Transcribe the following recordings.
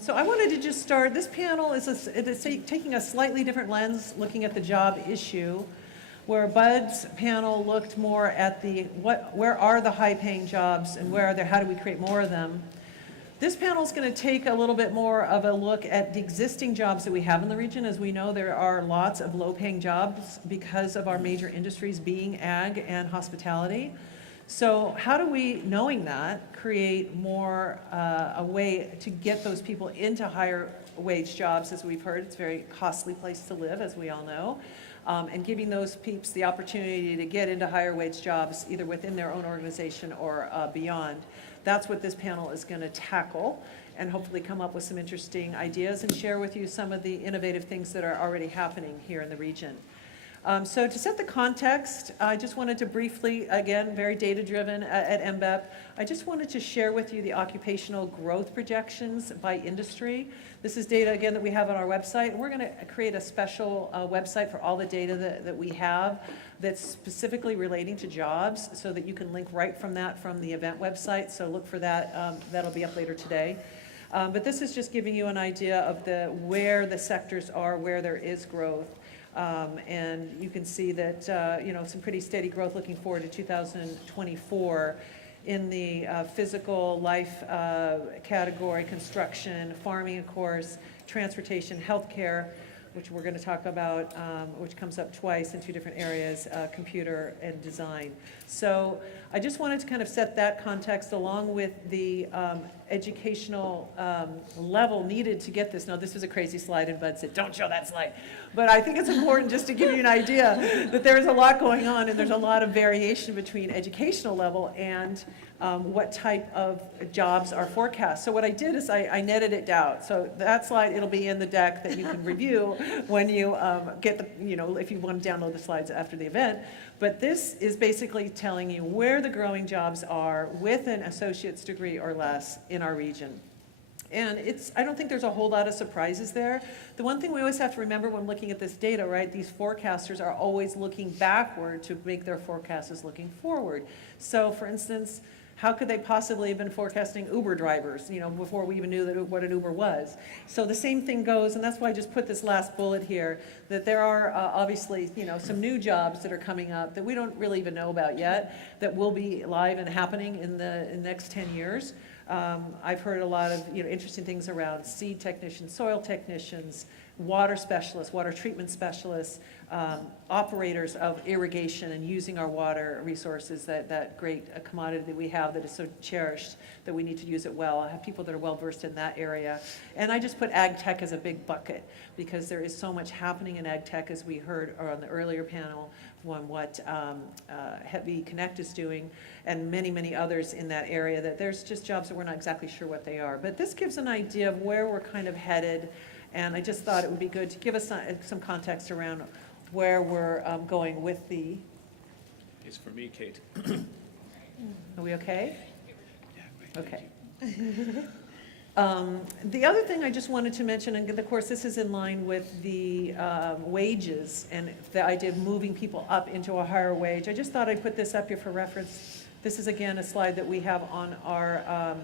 So I wanted to just start, this panel is taking a slightly different lens, looking at the job issue, where Bud's panel looked more at where are the high-paying jobs and where are they, how do we create more of them. This panel is going to take a little bit more of a look at the existing jobs that we have in the region. As we know, there are lots of low-paying jobs because of our major industries being ag and hospitality. So how do we, knowing that, create more a way to get those people into higher wage jobs? As we've heard, it's a very costly place to live, as we all know, and giving those peeps the opportunity to get into higher wage jobs either within their own organization or beyond. That's what this panel is going to tackle, and hopefully come up with some interesting ideas and share with you some of the innovative things that are already happening here in the region. So to set the context, I just wanted to briefly, again, very data-driven at MBEP, I just wanted to share with you the occupational growth projections by industry. This is data, again, that we have on our website, and we're going to create a special website for all the data that we have that's specifically relating to jobs, so that you can link right from that from the event website, so look for that. That'll be up later today. But this is just giving you an idea of where the sectors are, where there is growth. And you can see that, you know, some pretty steady growth looking forward to 2024 in the physical life category, construction, farming, of course, transportation, healthcare, which we're going to talk about, which comes up twice in two different areas, computer and design. So I just wanted to kind of set that context along with the educational level needed to get this. Now, this was a crazy slide, and Bud said, don't show that slide. But I think it's important just to give you an idea that there's a lot going on, and there's a lot of variation between educational level and what type of jobs are forecast. So what I did is I netted it down. So that slide, it'll be in the deck that you can review when you get the, you know, if you want to download the slides after the event. But this is basically telling you where the growing jobs are with an associate's degree or less in our region. And I don't think there's a whole lot of surprises there. The one thing we always have to remember when looking at this data, right, these forecasters are always looking backward to make their forecasts looking forward. So for instance, how could they possibly have been forecasting Uber drivers, you know, before we even knew what an Uber was? So the same thing goes, and that's why I just put this last bullet here, that there are obviously, you know, some new jobs that are coming up that we don't really even know about yet, that will be live and happening in the next 10 years. I've heard a lot of, you know, interesting things around seed technicians, soil technicians, water specialists, water treatment specialists, operators of irrigation and using our water resources, that great commodity that we have that is so cherished that we need to use it well. I have people that are well versed in that area. And I just put ag tech as a big bucket because there is so much happening in ag tech, as we heard on the earlier panel, on what Heavy Connect is doing, and many, many others in that area, that there's just jobs that we're not exactly sure what they are. But this gives an idea of where we're kind of headed, and I just thought it would be good to give us some context around where we're going with the... It's for me, Kate. Are we okay? Yeah, great. Okay. The other thing I just wanted to mention, and of course this is in line with the wages and the idea of moving people up into a higher wage. I just thought I'd put this up here for reference. This is again a slide that we have on our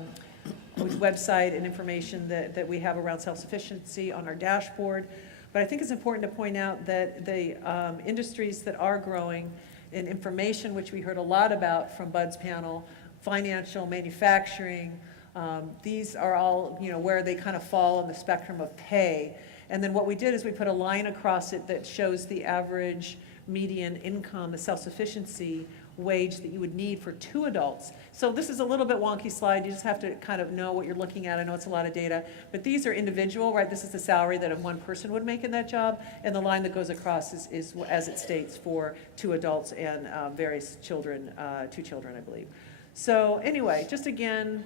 website, and information that we have around self-sufficiency on our dashboard. But I think it's important to point out that the industries that are growing in information, which we heard a lot about from Bud's panel, financial, manufacturing, these are all, you know, where they kind of fall on the spectrum of pay. And then what we did is we put a line across it that shows the average median income, the self-sufficiency wage that you would need for 2 adults. So this is a little bit wonky slide. You just have to kind of know what you're looking at. I know it's a lot of data, but these are individual, right? This is the salary that one person would make in that job, and the line that goes across is as it states, for 2 adults and various children, 2 children, I believe. So anyway, just again,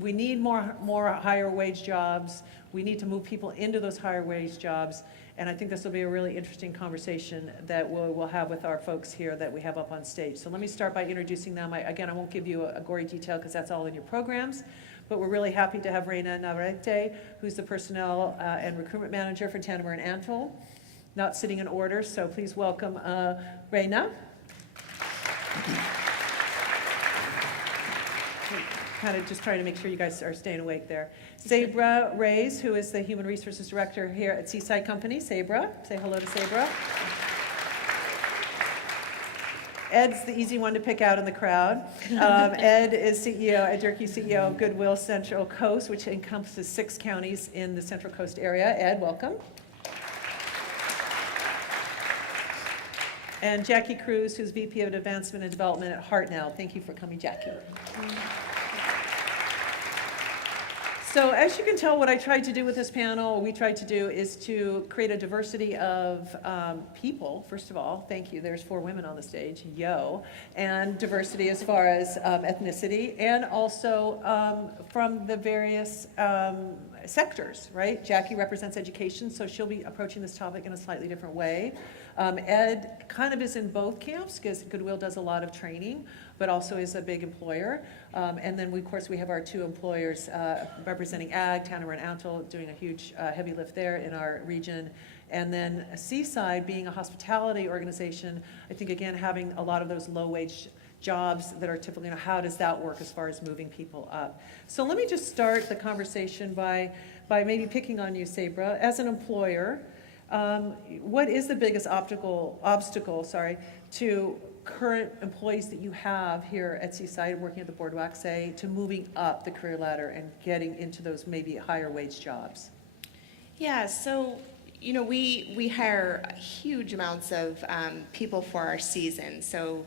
we need more higher wage jobs. We need to move people into those higher wage jobs. And I think this will be a really interesting conversation that we'll have with our folks here that we have up on stage. So let me start by introducing them. Again, I won't give you a gory detail because that's all in your programs. But we're really happy to have Reina Navarrete, who's the Personnel and Recruitment Manager for Tandemar and Antle, not sitting in order. So please welcome Reina. Kind of just trying to make sure you guys are staying awake there. Sabra Reyes, who is the Human Resources Director here at Seaside Company. Sabra, say hello to Sabra. Ed's the easy one to pick out in the crowd. Ed is CEO, Ed Durkee, CEO of Goodwill Central Coast, which encompasses 6 counties in the Central Coast area. Ed, welcome. And Jackie Cruz, who's VP of Advancement and Development at Hartnell. Thank you for coming, Jackie. So as you can tell, what I tried to do with this panel, we tried to do, is to create a diversity of people, first of all. Thank you. There's 4 women on the stage. Yo. And diversity as far as ethnicity, and also from the various sectors, right? Jackie represents education, so she'll be approaching this topic in a slightly different way. Ed kind of is in both camps, because Goodwill does a lot of training, but also is a big employer. And then, of course, we have our 2 employers representing Ag, Tanner and Antle, doing a huge heavy lift there in our region. And then Seaside, being a hospitality organization, I think, again, having a lot of those low-wage jobs that are typically, how does that work as far as moving people up? So let me just start the conversation by maybe picking on you, Sabra. As an employer, what is the biggest obstacle to current employees that you have here at Seaside working at the Boardwalk, say, to moving up the career ladder and getting into those maybe higher wage jobs? Yeah, so we hire huge amounts of people for our season. So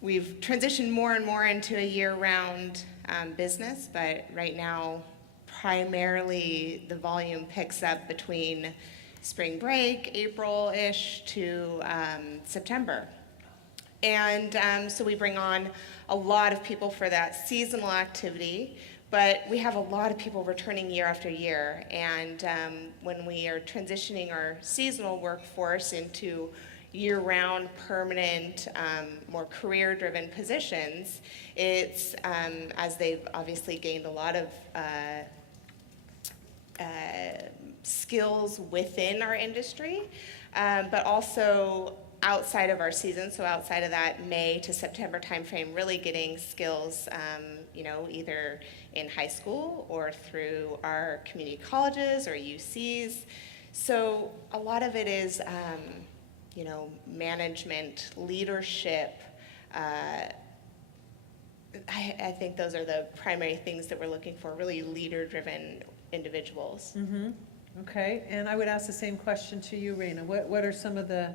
we've transitioned more and more into a year-round business, but right now, primarily the volume picks up between spring break, April-ish, to September. And so we bring on a lot of people for that seasonal activity, but we have a lot of people returning year after year. And when we are transitioning our seasonal workforce into year-round, permanent, more career-driven positions, it's, as they've obviously gained a lot of skills within our industry, but also outside of our season, so outside of that May to September timeframe, really getting skills, either in high school or through our community colleges or UCs. So a lot of it is, management, leadership. I think those are the primary things that we're looking for, really leader-driven individuals. Mm-hmm. Okay, and I would ask the same question to you, Raina. What are some of the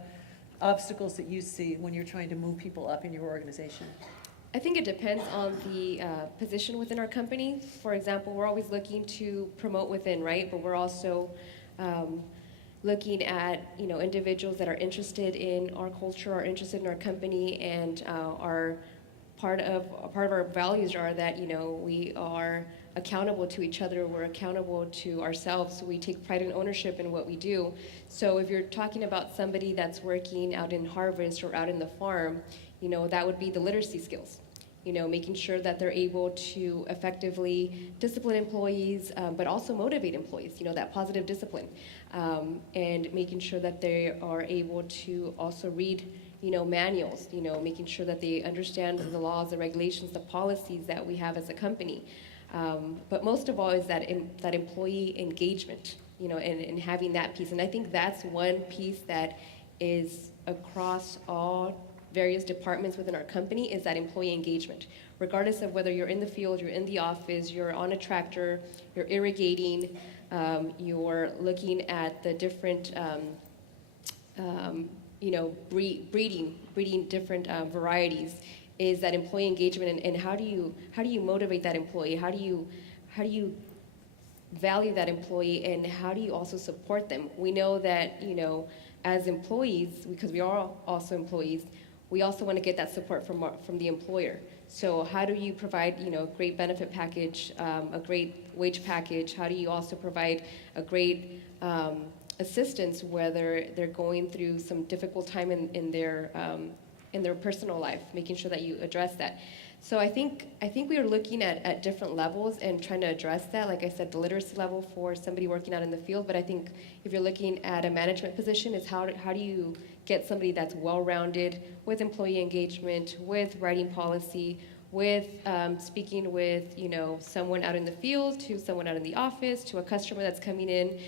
obstacles that you see when you're trying to move people up in your organization? I think it depends on the position within our company. For example, we're always looking to promote within, right? But we're also looking at individuals that are interested in our culture, are interested in our company, and are part of our values are that we are accountable to each other, we're accountable to ourselves, so we take pride and ownership in what we do. So if you're talking about somebody that's working out in harvest or out in the farm, that would be the literacy skills. Making sure that they're able to effectively discipline employees, but also motivate employees, that positive discipline. And making sure that they are able to also read manuals, making sure that they understand the laws, the regulations, the policies that we have as a company. But most of all is that employee engagement, and having that piece. And I think that's one piece that is across all various departments within our company, is that employee engagement. Regardless of whether you're in the field, you're in the office, you're on a tractor, you're irrigating, you're looking at the different breeding different varieties, is that employee engagement, and how do you motivate that employee? How do you value that employee, and how do you also support them? We know that as employees, because we are also employees, we also want to get that support from the employer. So how do you provide a great benefit package, a great wage package? How do you also provide a great assistance whether they're going through some difficult time in their personal life, making sure that you address that. So I think we are looking at different levels and trying to address that. Like I said, the literacy level for somebody working out in the field, but I think if you're looking at a management position, is how do you get somebody that's well-rounded with employee engagement, with writing policy, with speaking with, someone out in the field, to someone out in the office, to a customer that's coming in,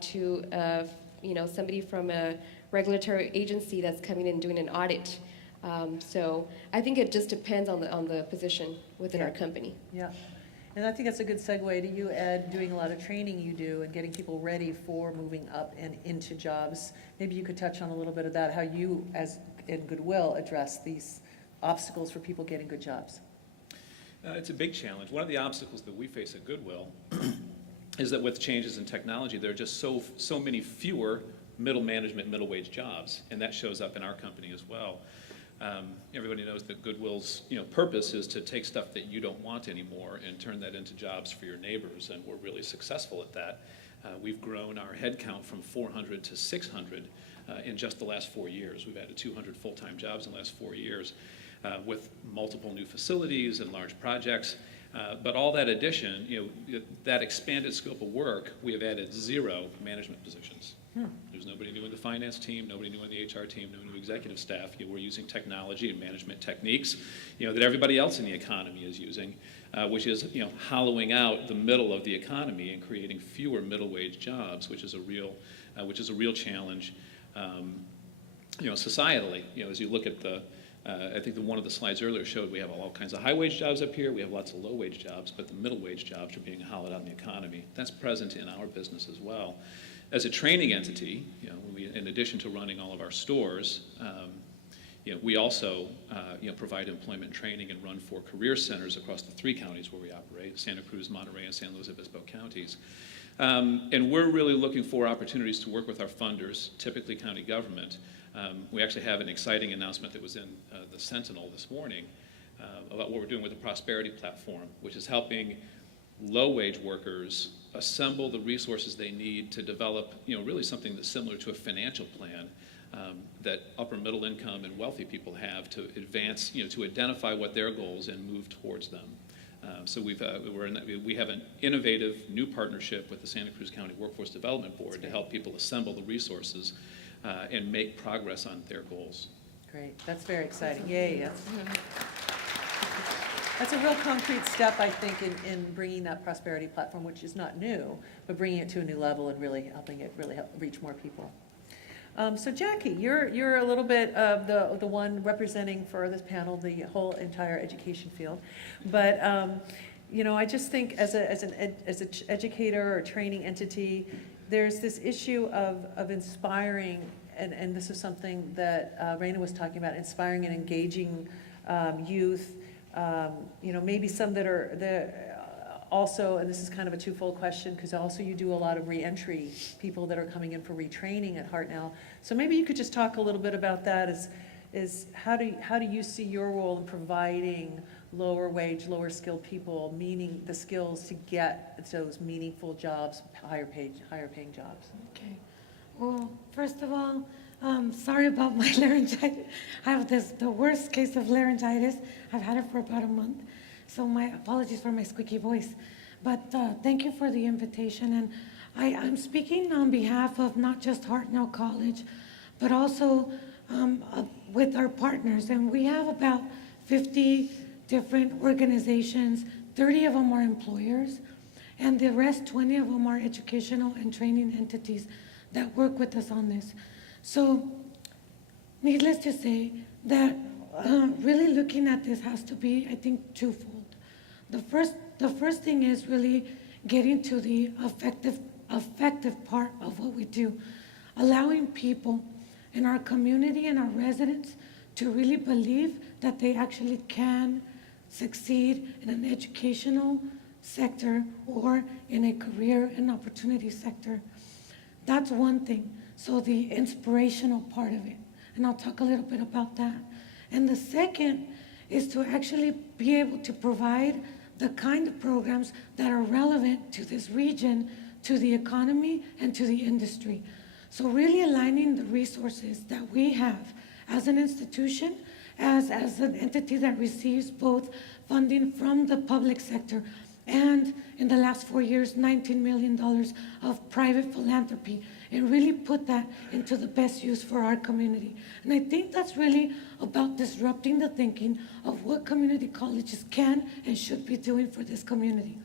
to, somebody from a regulatory agency that's coming in doing an audit. So I think it just depends on the position within our company. Yeah. And I think that's a good segue to you, Ed, doing a lot of training you do and getting people ready for moving up and into jobs. Maybe you could touch on a little bit of that, how you, as in Goodwill, address these obstacles for people getting good jobs. It's a big challenge. One of the obstacles that we face at Goodwill is that with changes in technology, there are just so many fewer middle management, middle wage jobs, and that shows up in our company as well. Everybody knows that Goodwill's purpose is to take stuff that you don't want anymore and turn that into jobs for your neighbors, and we're really successful at that. We've grown our headcount from 400 to 600 in just the last 4 years. We've added 200 full-time jobs in the last 4 years with multiple new facilities and large projects. But all that addition, that expanded scope of work, we have added 0 management positions. There's nobody new in the finance team, nobody new in the HR team, no new executive staff. We're using technology and management techniques, that everybody else in the economy is using, which is, hollowing out the middle of the economy and creating fewer middle wage jobs, which is a real challenge, societally. As you look at I think one of the slides earlier showed we have all kinds of high wage jobs up here. We have lots of low wage jobs, but the middle wage jobs are being hollowed out in the economy. That's present in our business as well. As a training entity, in addition to running all of our stores, we also provide employment training and run 4 career centers across the 3 counties where we operate: Santa Cruz, Monterey, and San Luis Obispo counties. And we're really looking for opportunities to work with our funders, typically county government. We actually have an exciting announcement that was in the Sentinel this morning about what we're doing with the Prosperity Platform, which is helping low-wage workers assemble the resources they need to develop, really something that's similar to a financial plan that upper middle income and wealthy people have to advance, to identify what their goals and move towards them. So we have an innovative new partnership with the Santa Cruz County Workforce Development Board to help people assemble the resources and make progress on their goals. Great, that's very exciting. Yay. That's a real concrete step, I think, in bringing that prosperity platform, which is not new, but bringing it to a new level and really helping it help reach more people. So Jackie, you're a little bit of the one representing for this panel the whole entire education field, but I just think as an educator or training entity, there's this issue of inspiring, and this is something that Raina was talking about, inspiring and engaging youth. Maybe some that are also, and this is kind of a twofold question, because also you do a lot of reentry, people that are coming in for retraining at Hartnell. So maybe you could just talk a little bit about that. Is how do you see your role in providing lower wage, lower skilled people, meaning the skills to get those meaningful jobs, higher paying jobs? Okay. Well, first of all, sorry about my laryngitis. I have the worst case of laryngitis. I've had it for about a month. So my apologies for my squeaky voice. But thank you for the invitation. And I'm speaking on behalf of not just Hartnell College, but also with our partners. And we have about 50 different organizations. 30 of them are employers. And the rest, 20 of them are educational and training entities that work with us on this. So needless to say that really looking at this has to be, I think, twofold. The first thing is really getting to the effective part of what we do, allowing people in our community and our residents to really believe that they actually can succeed in an educational sector or in a career and opportunity sector. That's one thing. So the inspirational part of it, and I'll talk a little bit about that. And the second is to actually be able to provide the kind of programs that are relevant to this region, to the economy, and to the industry. So really aligning the resources that we have as an institution, as an entity that receives both funding from the public sector And in the last 4 years, $19 million of private philanthropy, and really put that into the best use for our community. And I think that's really about disrupting the thinking of what community colleges can and should be doing for this community.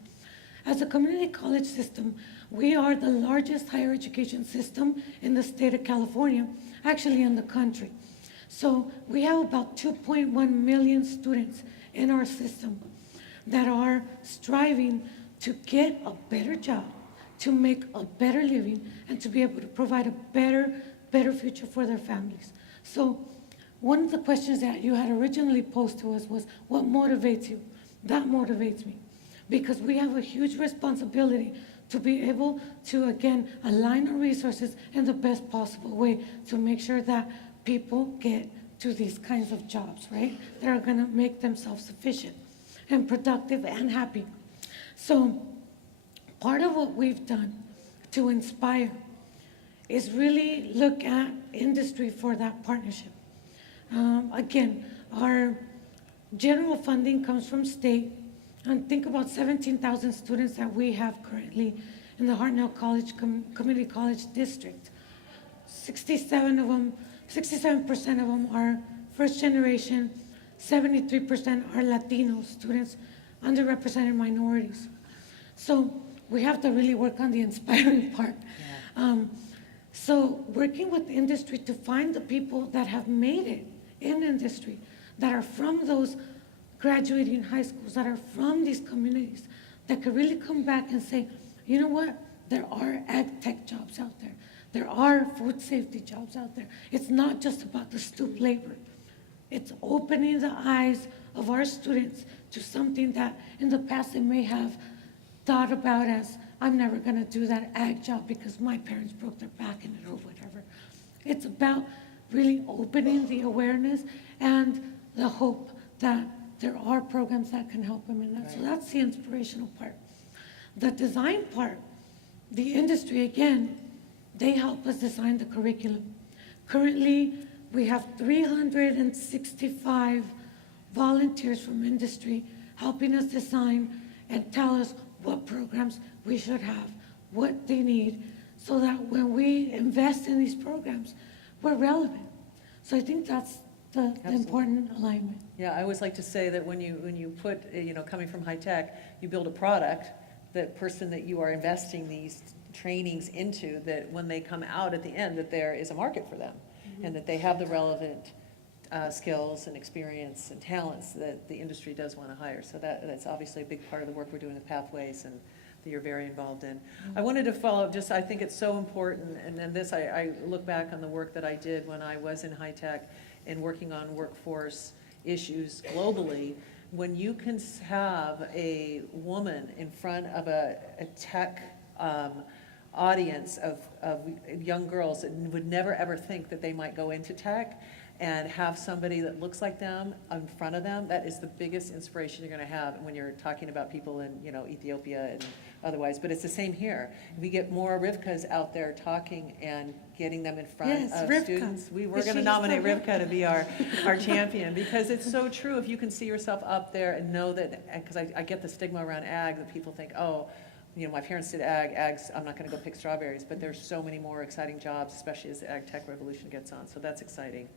As a community college system, we are the largest higher education system in the state of California, actually in the country. So we have about 2.1 million students in our system that are striving to get a better job, to make a better living, and to be able to provide a better future for their families. So one of the questions that you had originally posed to us was, what motivates you? That motivates me, because we have a huge responsibility to be able to, again, align our resources in the best possible way to make sure that people get to these kinds of jobs, right? That are gonna make them self-sufficient and productive and happy. So part of what we've done to inspire is really look at industry for that partnership. Again, our general funding comes from state, and think about 17,000 students that we have currently in the Hartnell College Community College District. 67% of them are first generation, 73% are Latino students, underrepresented minorities. So we have to really work on the inspiring part. So working with industry to find the people that have made it in industry, that are from those graduating high schools, that are from these communities, that could really come back and say, you know what, there are ag tech jobs out there. There are food safety jobs out there. It's not just about the stoop labor. It's opening the eyes of our students to something that in the past they may have thought about as, I'm never gonna do that ag job because my parents broke their back in it or whatever. It's about really opening the awareness and the hope that there are programs that can help them in that. So that's the inspirational part. The design part, the industry, again, they help us design the curriculum. Currently, we have 365 volunteers from industry helping us design and tell us what programs we should have, what they need, so that when we invest in these programs, we're relevant. So I think that's the important alignment. Yeah, I always like to say that when you put, coming from high tech, you build a product, that person that you are investing these trainings into, that when they come out at the end, that there is a market for them, and that they have the relevant skills and experience and talents that the industry does want to hire. So that's obviously a big part of the work we're doing with Pathways and that you're very involved in. I wanted to follow up, I think it's so important, and then this, I look back on the work that I did when I was in high tech and working on workforce issues globally. When you can have a woman in front of a tech audience of young girls that would never ever think that they might go into tech, and have somebody that looks like them in front of them, that is the biggest inspiration you're going to have when you're talking about people in Ethiopia and otherwise. But it's the same here. We get more Rivkas out there talking and getting them in front of Rivka. Students. We're going to nominate Rivka to be our champion, because it's so true. If you can see yourself up there and know that, because I get the stigma around ag that people think, oh, my parents did ag's, I'm not going to go pick strawberries, but there's so many more exciting jobs, especially as the ag tech revolution gets on. So that's exciting.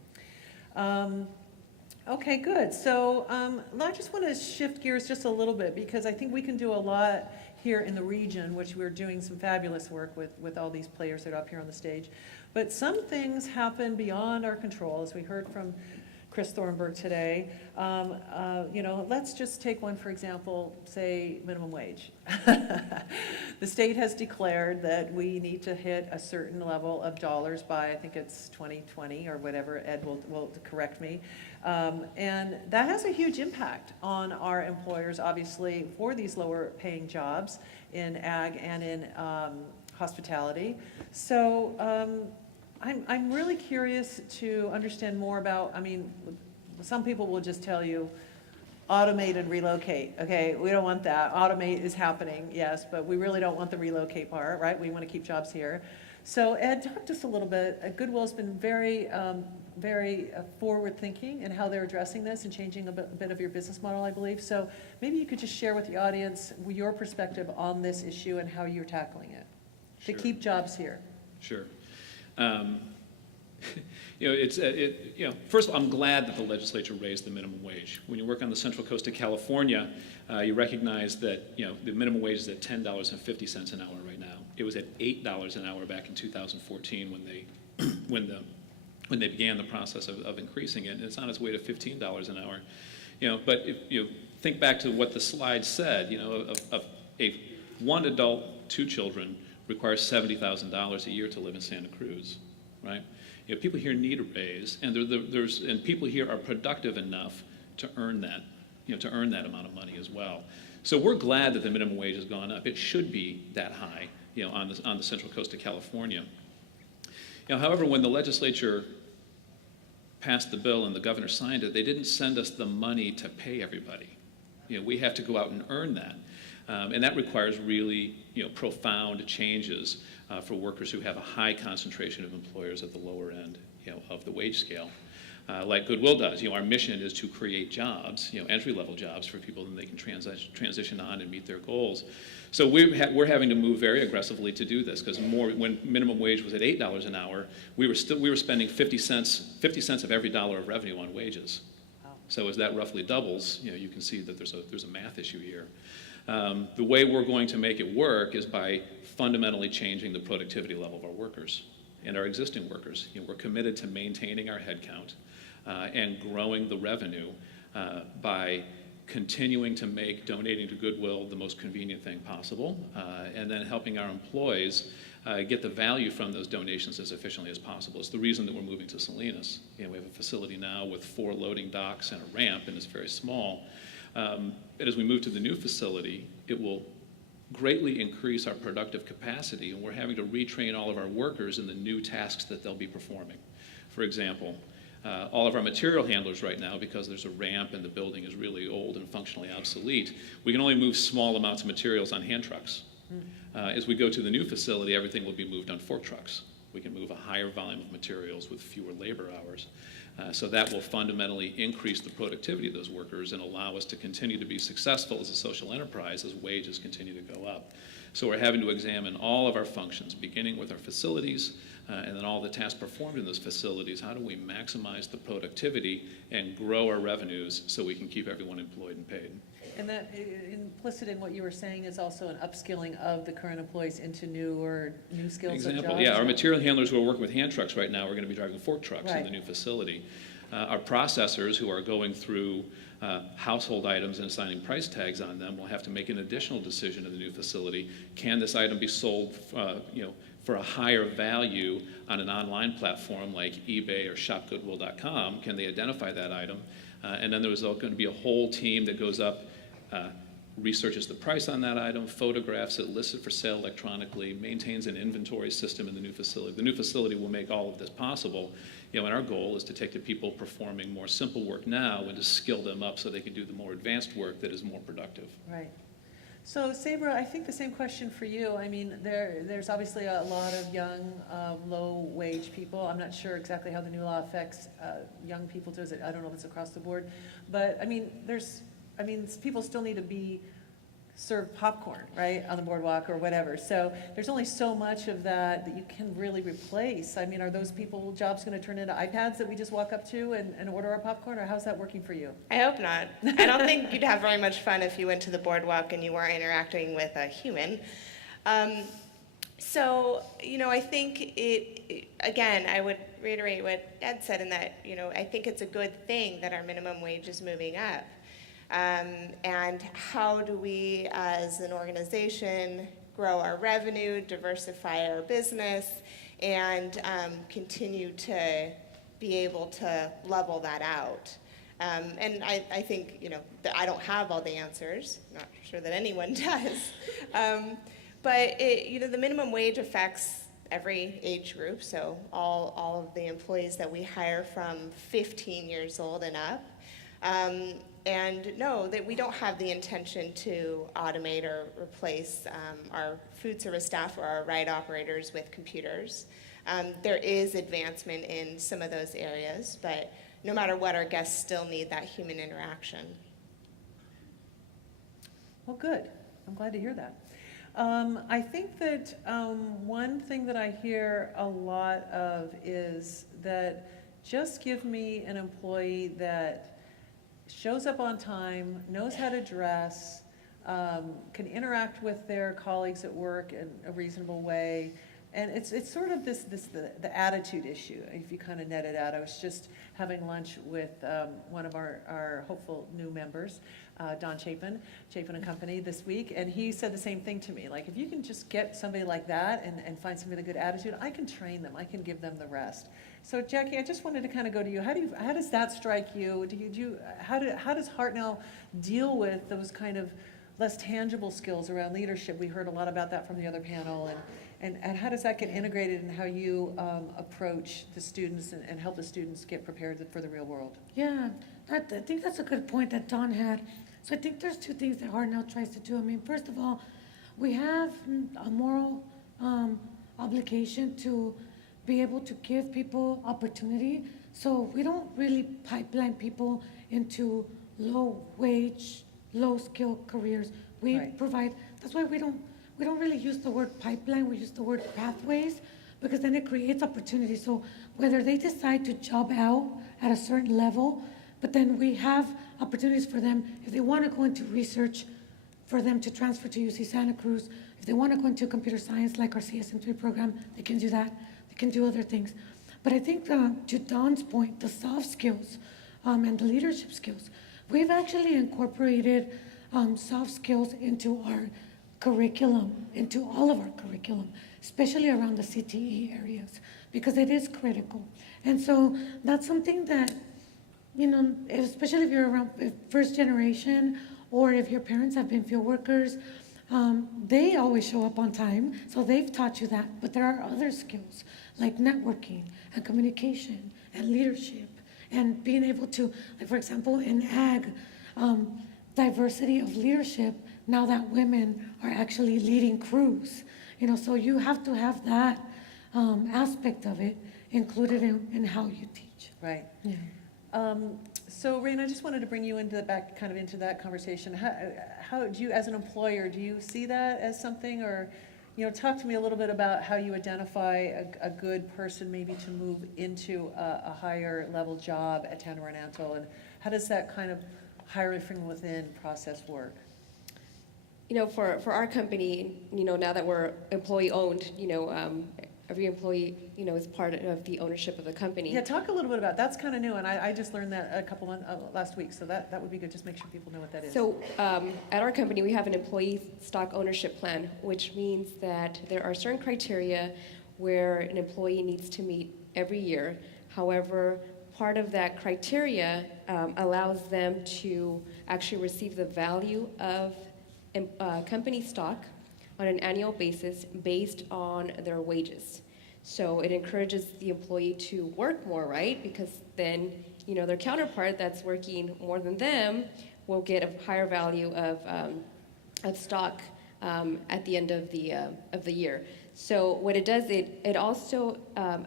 Okay, good. So I just want to shift gears just a little bit, because I think we can do a lot here in the region, which we're doing some fabulous work with all these players that are up here on the stage. But some things happen beyond our control, as we heard from Chris Thornburg today. Let's just take one, for example, say minimum wage. The state has declared that we need to hit a certain level of dollars by, I think it's 2020 or whatever, Ed will correct me. And that has a huge impact on our employers, obviously, for these lower paying jobs in ag and in hospitality. So I'm really curious to understand more about, some people will just tell you, automate and relocate, okay? We don't want that. Automate is happening, yes, but we really don't want the relocate part, right? We want to keep jobs here. So Ed, talk to us a little bit. Goodwill's been very forward-thinking in how they're addressing this and changing a bit of your business model, I believe. So maybe you could just share with the audience your perspective on this issue and how you're tackling it to Sure. keep jobs here. Sure. First of all, I'm glad that the legislature raised the minimum wage. When you work on the Central Coast of California, you recognize that, the minimum wage is at $10.50 an hour right now. It was at $8 an hour back in 2014 when they began the process of increasing it, and it's on its way to $15 an hour. But if you think back to what the slide said, one adult, 2 children requires $70,000 a year to live in Santa Cruz, right? People here need a raise, and and people here are productive enough to earn that, to earn that amount of money as well. So we're glad that the minimum wage has gone up. It should be that high, on the Central Coast of California. However, when the legislature passed the bill and the governor signed it, they didn't send us the money to pay everybody. We have to go out and earn that. And that requires really, profound changes for workers who have a high concentration of employers at the lower end, of the wage scale. Like Goodwill does, our mission is to create jobs, entry-level jobs for people, and they can transition on and meet their goals. So we're having to move very aggressively to do this, because when minimum wage was at $8 an hour, we were spending 50 cents of every dollar of revenue on wages. Wow. So as that roughly doubles, you can see that there's a math issue here. The way we're going to make it work is by fundamentally changing the productivity level of our workers and our existing workers. We're committed to maintaining our headcount and growing the revenue by continuing to make donating to Goodwill the most convenient thing possible, and then helping our employees get the value from those donations as efficiently as possible. It's the reason that we're moving to Salinas. We have a facility now with 4 loading docks and a ramp, and it's very small. But as we move to the new facility, it will greatly increase our productive capacity, and we're having to retrain all of our workers in the new tasks that they'll be performing. For example, all of our material handlers right now, because there's a ramp and the building is really old and functionally obsolete, we can only move small amounts of materials on hand trucks. As we go to the new facility, everything will be moved on fork trucks. We can move a higher volume of materials with fewer labor hours. So that will fundamentally increase the productivity of those workers and allow us to continue to be successful as a social enterprise as wages continue to go up. So we're having to examine all of our functions, beginning with our facilities, and then all the tasks performed in those facilities. How do we maximize the productivity and grow our revenues so we can keep everyone employed and paid? And that implicit in what you were saying is also an upskilling of the current employees into new skills or jobs? Yeah, our material handlers who are working with hand trucks right now are going to be driving fork trucks in Right. the new facility. Our processors who are going through household items and assigning price tags on them will have to make an additional decision in the new facility. Can this item be sold for a higher value on an online platform like eBay or shopgoodwill.com? Can they identify that item? And then there's going to be a whole team that goes up, researches the price on that item, photographs it, lists it for sale electronically, maintains an inventory system in the new facility. The new facility will make all of this possible. And our goal is to take the people performing more simple work now and to skill them up so they can do the more advanced work that is more productive. Right. So Sabra, I think the same question for you. I mean, there's obviously a lot of young, low-wage people. I'm not sure exactly how the new law affects young people. I don't know if it's across the board. But, people still need to be served popcorn, right, on the boardwalk or whatever. So there's only so much of that you can really replace. I mean, are those jobs going to turn into iPads that we just walk up to and order our popcorn, or how's that working for you? I hope not. I don't think you'd have very much fun if you went to the boardwalk and you weren't interacting with a human. I think again, I would reiterate what Ed said in that, I think it's a good thing that our minimum wage is moving up. And how do we, as an organization, grow our revenue, diversify our business, and continue to be able to level that out? And I think, that I don't have all the answers. Not sure that anyone does. But the minimum wage affects every age group, so all of the employees that we hire from 15 years old and up. And no, that we don't have the intention to automate or replace our food service staff or our ride operators with computers. There is advancement in some of those areas, but no matter what, our guests still need that human interaction. Well, good. I'm glad to hear that. I think that one thing that I hear a lot of is that just give me an employee that shows up on time, knows how to dress, can interact with their colleagues at work in a reasonable way. And it's sort of the attitude issue, if you kind of net it out. I was just having lunch with one of our hopeful new members, Don Chapin and Company this week, and he said the same thing to me. Like, if you can just get somebody like that and find somebody with a good attitude, I can train them, I can give them the rest. So Jackie, I just wanted to kind of go to you. How does that strike you? How does Hartnell deal with those kind of less tangible skills around leadership? We heard a lot about that from the other panel, and how does that get integrated in how you approach the students and help the students get prepared for the real world? Yeah, I think that's a good point that Don had. So I think there's two things that Hartnell tries to do. I mean, first of all, we have a moral obligation to be able to give people opportunity. So we don't really pipeline people into low wage, low skill careers. We Right. provide, that's why we don't really use the word pipeline, we use the word pathways, because then it creates opportunity. So whether they decide to job out at a certain level, but then we have opportunities for them, if they want to go into research, for them to transfer to UC Santa Cruz. If they want to go into computer science, like our CSM3 program, they can do that. They can do other things. But I think to Don's point, the soft skills and the leadership skills, we've actually incorporated soft skills into our curriculum, into all of our curriculum, especially around the CTE areas, because it is critical. And so that's something that, you know, especially if you're around first generation, or if your parents have been field workers, they always show up on time, so they've taught you that. But there are other skills like networking and communication and leadership and being able to, like for example, in ag, diversity of leadership, now that women are actually leading crews. You know, so you have to have that aspect of it included in how you teach. Right. Yeah. So Rain, I just wanted to bring you into that conversation. How do you, as an employer, do you see that as something, or, you know, talk to me a little bit about how you identify a good person maybe to move into a higher level job at Tanner and Antle, and how does that kind of hiring from within process work? You know, for our company, you know, now that we're employee owned, you know, every employee, you know, is part of the ownership of the company. Yeah, talk a little bit about that's kind of new, and I just learned that a couple months last week, so that would be good. Just make sure people know what that is. So at our company, we have an employee stock ownership plan, which means that there are certain criteria where an employee needs to meet every year. However, part of that criteria allows them to actually receive the value of company stock on an annual basis based on their wages. So it encourages the employee to work more, right? Because then, you know, their counterpart that's working more than them will get a higher value of stock at the end of the year. So what it does, it also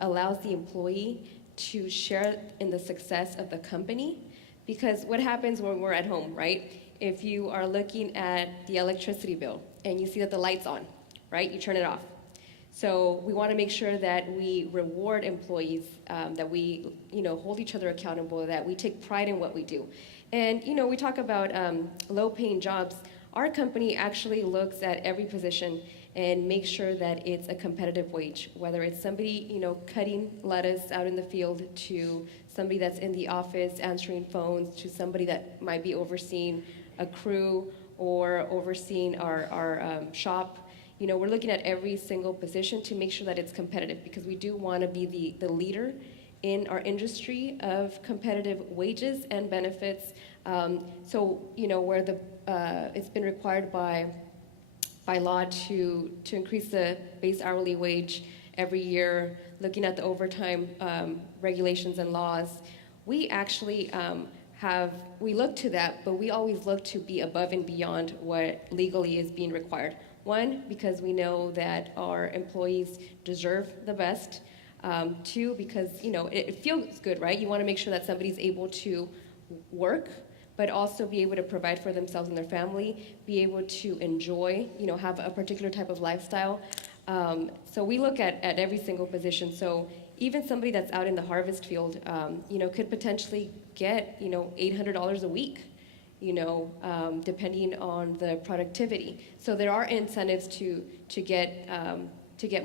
allows the employee to share in the success of the company. Because what happens when we're at home, right? If you are looking at the electricity bill and you see that the light's on, right? You turn it off. So we want to make sure that we reward employees, that we, you know, hold each other accountable, that we take pride in what we do. And, you know, we talk about low-paying jobs. Our company actually looks at every position and makes sure that it's a competitive wage, whether it's somebody, you know, cutting lettuce out in the field, to somebody that's in the office answering phones, to somebody that might be overseeing a crew or overseeing our shop. You know, we're looking at every single position to make sure that it's competitive, because we do want to be the leader in our industry of competitive wages and benefits. So, you know, where it's been required by law to increase the base hourly wage every year, looking at the overtime regulations and laws, we actually we look to that, but we always look to be above and beyond what legally is being required. One, because we know that our employees deserve the best. Two, because it feels good, right? You want to make sure that somebody's able to work, but also be able to provide for themselves and their family, be able to enjoy, have a particular type of lifestyle. So we look at every single position. So even somebody that's out in the harvest field, could potentially get, $800 a week, depending on the productivity. So there are incentives to get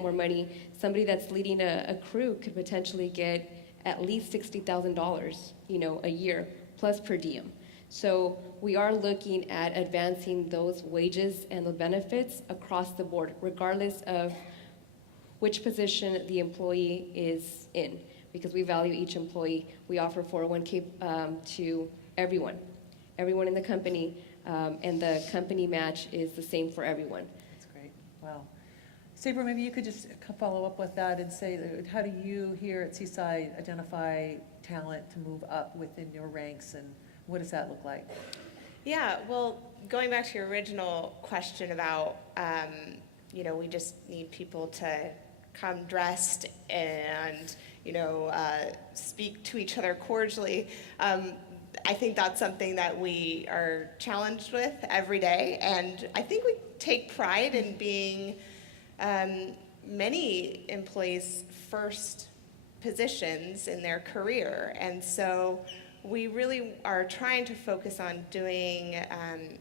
more money. Somebody that's leading a crew could potentially get at least $60,000, a year, plus per diem. So we are looking at advancing those wages and the benefits across the board, regardless of which position the employee is in, because we value each employee. We offer 401k to everyone in the company, and the company match is the same for everyone. That's great. Wow. Sabra, maybe you could just follow up with that and say, how do you here at Seaside identify talent to move up within your ranks, and what does that look like? Yeah, well, going back to your original question about, we just need people to come dressed and, speak to each other cordially. I think that's something that we are challenged with every day, and I think we take pride in being many employees' first positions in their career, and so we really are trying to focus on doing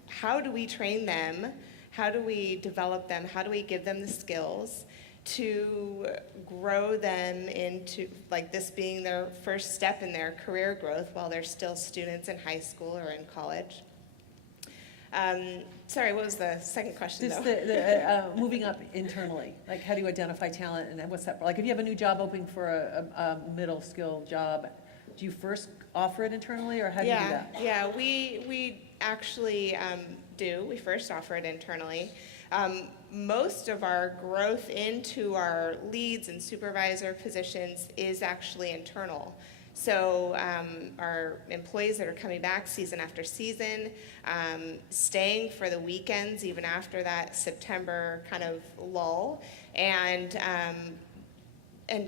how do we train them, how do we develop them, how do we give them the skills to grow them into, like, this being their first step in their career growth while they're still students in high school or in college. Sorry, what was the second question, Just though? moving up internally, like how do you identify talent, and what's that, like if you have a new job opening for a middle skill job, do you first offer it internally, or how do you do that? Yeah, we actually do. We first offer it internally. Most of our growth into our leads and supervisor positions is actually internal. So our employees that are coming back season after season, staying for the weekends even after that September kind of lull, and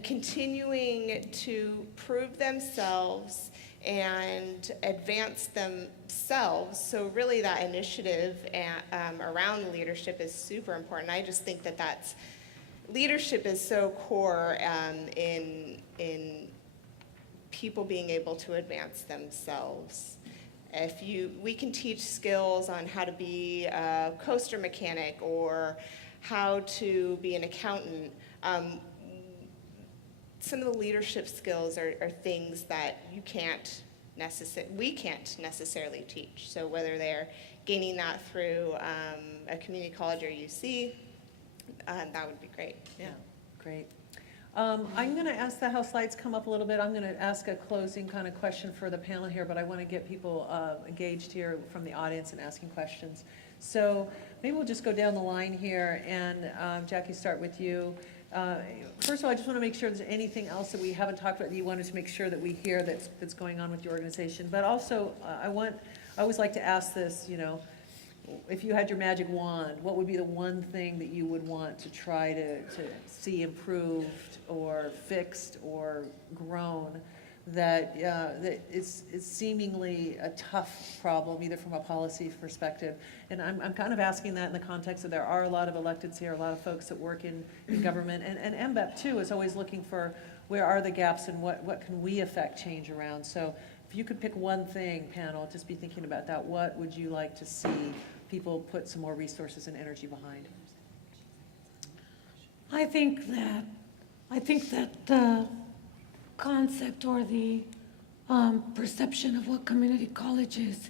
continuing to prove themselves and advance themselves. So really that initiative around leadership is super important. I just think that leadership is so core in people being able to advance themselves. We can teach skills on how to be a coaster mechanic or how to be an accountant. Some of the leadership skills are things that we can't necessarily teach. So whether they're gaining that through a community college or UC, that would be great. Yeah, great. I'm going to ask the House lights come up a little bit. I'm going to ask a closing kind of question for the panel here, but I want to get people engaged here from the audience and asking questions. So maybe we'll just go down the line here, and Jackie, start with you. First of all, I just want to make sure there's anything else that we haven't talked about that you wanted to make sure that we hear that's going on with your organization. But also, I always like to ask this, if you had your magic wand, what would be the one thing that you would want to try to see improved or fixed or grown that is seemingly a tough problem, either from a policy perspective? And I'm kind of asking that in the context of there are a lot of electeds here, a lot of folks that work in government, and MBEP too is always looking for where are the gaps and what can we affect change around. So if you could pick one thing, panel, just be thinking about that, what would you like to see people put some more resources and energy behind? I think that the concept or the perception of what community colleges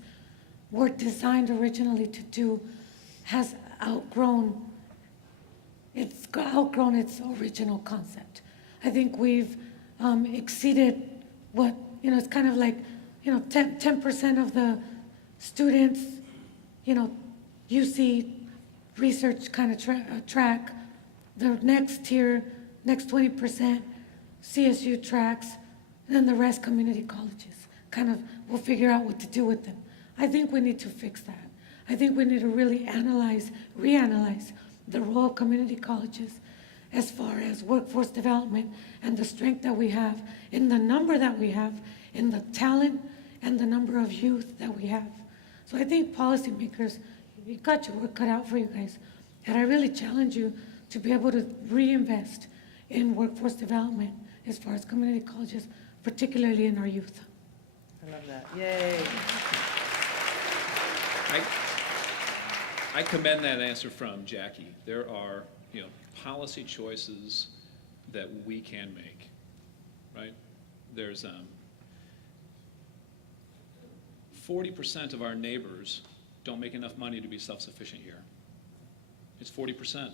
were designed originally to do has outgrown its original concept. I think we've exceeded what, it's kind of like, 10% of the students, UC research kind of track, the next tier, next 20%, CSU tracks, and then the rest community colleges. kind of will figure out what to do with them. I think we need to fix that. I think we need to really reanalyze the role of community colleges as far as workforce development and the strength that we have in the number that we have, in the talent and the number of youth that we have. So I think policymakers, you got your work cut out for you guys. And I really challenge you to be able to reinvest in workforce development as far as community colleges, particularly in our youth. I love that. Yay. I commend that answer from Jackie. There are, policy choices that we can make, right? There's 40% of our neighbors don't make enough money to be self-sufficient here. It's 40%.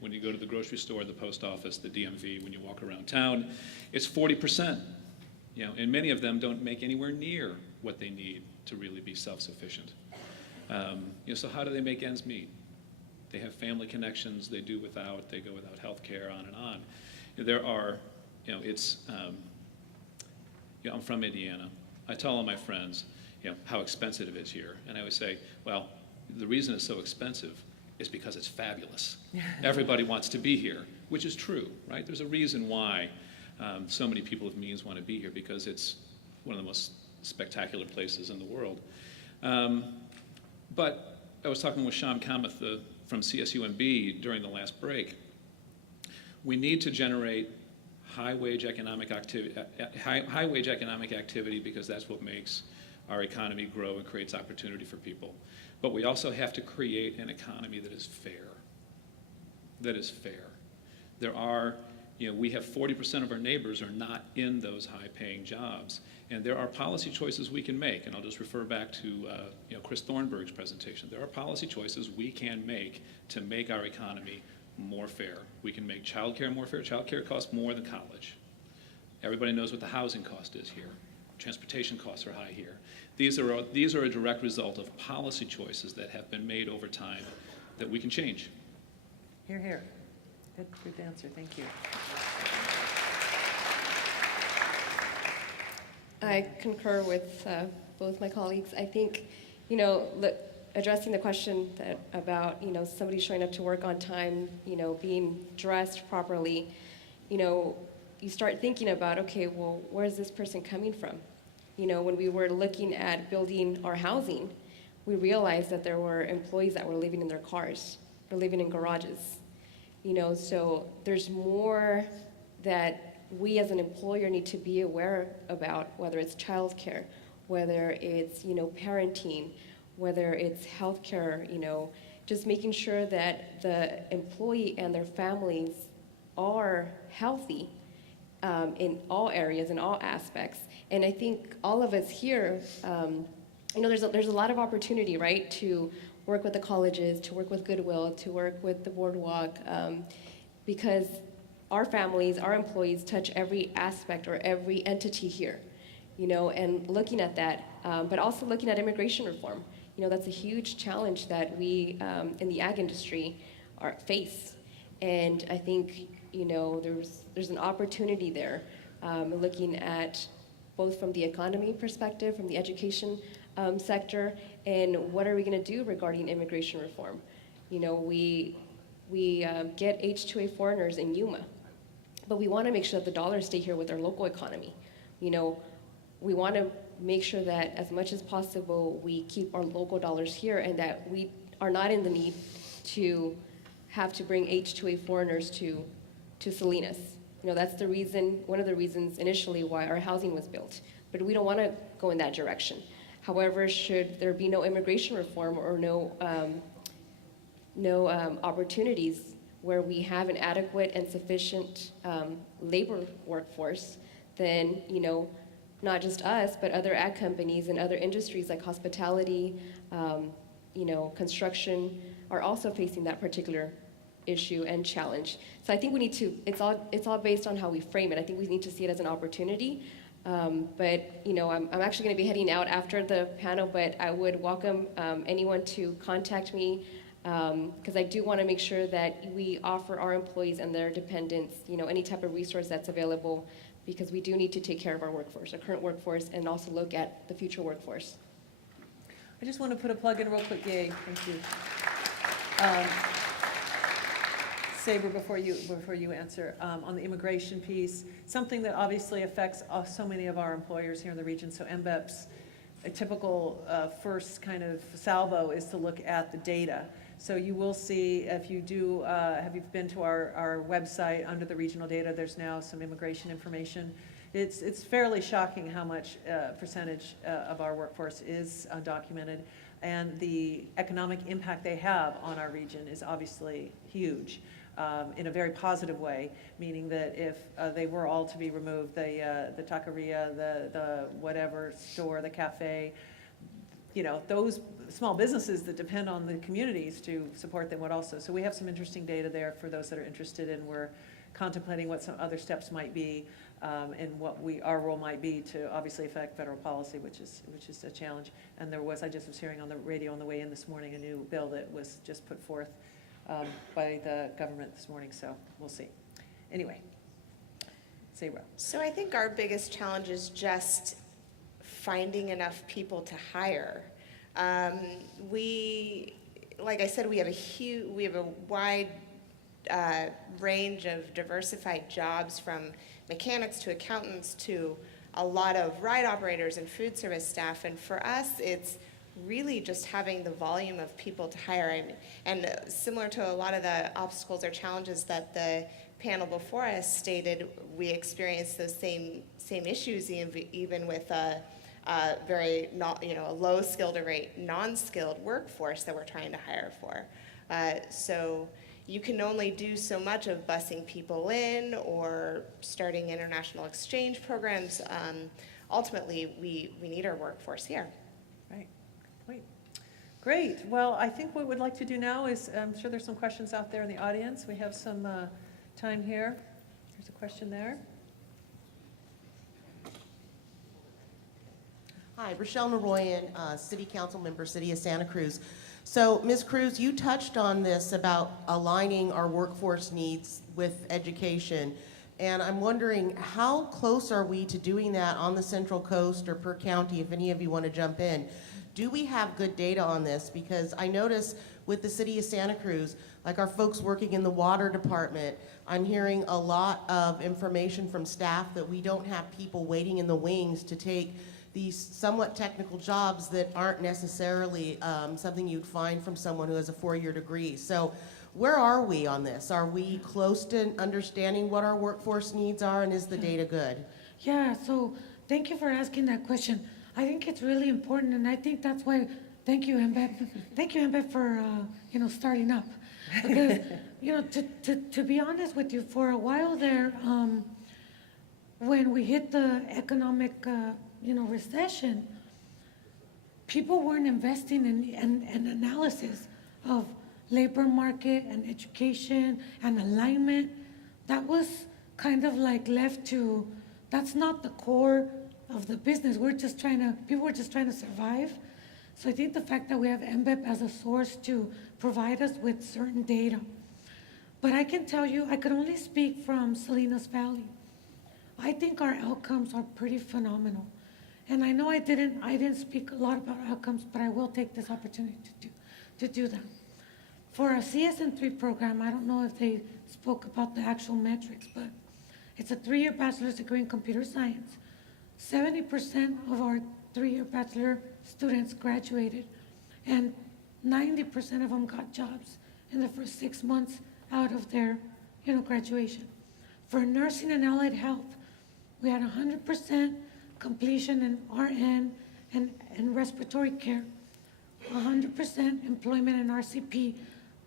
When you go to the grocery store, the post office, the DMV, when you walk around town, it's 40%. And many of them don't make anywhere near what they need to really be self-sufficient. So how do they make ends meet? They have family connections, they go without health care, on and on. There are, I'm from Indiana. I tell all my friends, how expensive it is here. And I always say, well, the reason it's so expensive is because it's fabulous. Everybody wants to be here, which is true, right? There's a reason why so many people of means want to be here, because it's one of the most spectacular places in the world. But I was talking with Sham Kamath from CSUMB during the last break. We need to generate high-wage economic activity because that's what makes our economy grow and creates opportunity for people. But we also have to create an economy that is fair. There are, we have 40% of our neighbors are not in those high-paying jobs. And there are policy choices we can make, and I'll just refer back to Chris Thornburg's presentation. There are policy choices we can make to make our economy more fair. We can make childcare more fair. Childcare costs more than college. Everybody knows what the housing cost is here. Transportation costs are high here. These are a direct result of policy choices that have been made over time that we can change. Hear, hear. Good answer. Thank you. I concur with both my colleagues. I think, addressing the question about, somebody showing up to work on time, being dressed properly, you start thinking about, okay, well, where's this person coming from? When we were looking at building our housing, we realized that there were employees that were living in their cars or living in garages. So there's more that we as an employer need to be aware about, whether it's childcare, whether it's, parenting, whether it's healthcare, just making sure that the employee and their families are healthy in all areas, in all aspects. And I think all of us here, there's a lot of opportunity, right, to work with the colleges, to work with Goodwill, to work with the Boardwalk, because our families, our employees touch every aspect or every entity here, and looking at that, but also looking at immigration reform. That's a huge challenge that we in the ag industry face. And I think, there's an opportunity there, looking at both from the economy perspective, from the education sector, and what are we going to do regarding immigration reform? We get H-2A foreigners in Yuma, but we want to make sure that the dollars stay here with our local economy. We want to make sure that as much as possible we keep our local dollars here, and that we are not in the need to have to bring H-2A foreigners to Salinas. That's the reason, one of the reasons initially why our housing was built. But we don't want to go in that direction. However, should there be no immigration reform or no opportunities where we have an adequate and sufficient labor workforce, then, not just us, but other ag companies and other industries like hospitality, construction are also facing that particular issue and challenge. So I think we need to, it's all based on how we frame it. I think we need to see it as an opportunity. But I'm actually going to be heading out after the panel, but I would welcome anyone to contact me, because I do want to make sure that we offer our employees and their dependents, any type of resource that's available, because we do need to take care of our workforce, our current workforce, and also look at the future workforce. I just want to put a plug in real quick. Yay, thank you. Saber, before you answer, on the immigration piece, something that obviously affects so many of our employers here in the region. So MBEP's a typical first kind of salvo is to look at the data. So you will see, if you do, have you been to our website under the regional data, there's now some immigration information. It's fairly shocking how much percentage of our workforce is undocumented, and the economic impact they have on our region is obviously huge. In a very positive way, meaning that if they were all to be removed, the taqueria, the whatever store, the cafe, you know, those small businesses that depend on the communities to support them would also. So we have some interesting data there for those that are interested, and we're contemplating what some other steps might be, and what our role might be to obviously affect federal policy, which is a challenge. And I just was hearing on the radio on the way in this morning, a new bill that was just put forth by the government this morning, so we'll see. Anyway, Sabra. So I think our biggest challenge is just finding enough people to hire. Like I said, we have a wide range of diversified jobs, from mechanics to accountants to a lot of ride operators and food service staff, and for us, it's really just having the volume of people to hire. And similar to a lot of the obstacles or challenges that the panel before us stated, we experienced those same issues even with a very a low skilled or very non-skilled workforce that we're trying to hire for. So you can only do so much of busing people in or starting international exchange programs. Ultimately, we need our workforce here. Right. Great. Well, I think what we'd like to do now is, I'm sure there's some questions out there in the audience. We have some time here. There's a question there. Hi, Rochelle Naroyan, City Council Member, City of Santa Cruz. So, Ms. Cruz, you touched on this about aligning our workforce needs with education. And I'm wondering, how close are we to doing that on the Central Coast or per county, if any of you want to jump in? Do we have good data on this? Because I notice with the City of Santa Cruz, like our folks working in the water department, I'm hearing a lot of information from staff that we don't have people waiting in the wings to take these somewhat technical jobs that aren't necessarily something you'd find from someone who has a 4-year degree. So where are we on this? Are we close to understanding what our workforce needs are, and is the data good? Yeah, so thank you for asking that question. I think it's really important, and I think that's why, thank you, MBEP. Thank you, MBEP, for, starting up. Because, to be honest with you, for a while there, when we hit the economic, recession, people weren't investing in analysis of labor market and education and alignment. That was kind of like left to, that's not the core of the business. People were just trying to survive. So I think the fact that we have MBEP as a source to provide us with certain data. But I can tell you, I could only speak from Salinas Valley. I think our outcomes are pretty phenomenal. And I know I didn't speak a lot about outcomes, but I will take this opportunity to do that. For our CSN3 program, I don't know if they spoke about the actual metrics, but it's a 3-year bachelor's degree in computer science. 70% of our 3-year bachelor students graduated, and 90% of them got jobs in the first 6 months out of their graduation. For nursing and allied health, we had 100% completion in RN and respiratory care, 100% employment in RCP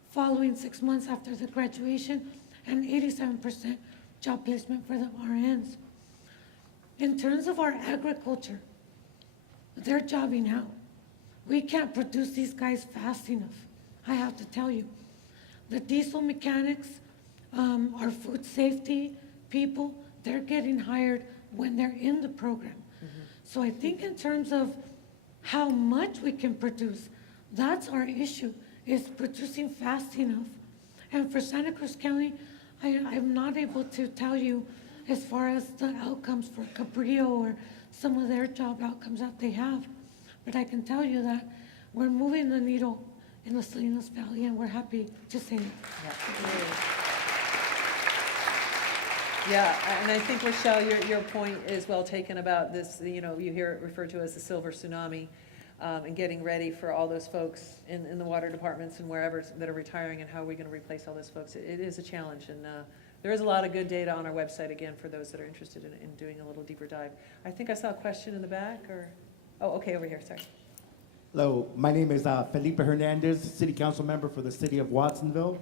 following 6 months after the graduation, and 87% job placement for the RNs. In terms of our agriculture, they're jobbing out. We can't produce these guys fast enough, I have to tell you. The diesel mechanics, our food safety people, they're getting hired when they're in the program. Mm-hmm. So I think in terms of how much we can produce, that's our issue, is producing fast enough. And for Santa Cruz County, I'm not able to tell you as far as the outcomes for Cabrillo or some of their job outcomes that they have. But I can tell you that we're moving the needle in the Salinas Valley, and we're happy to say it. Yeah, and I think, Michelle, your point is well taken about this, you know, you hear it referred to as the silver tsunami, and getting ready for all those folks in the water departments and wherever that are retiring, and how are we going to replace all those folks. It is a challenge, and there is a lot of good data on our website, again, for those that are interested in doing a little deeper dive. I think I saw a question in the back, or, oh, okay, over here, sorry. Hello, my name is Felipe Hernandez, City Council member for the City of Watsonville.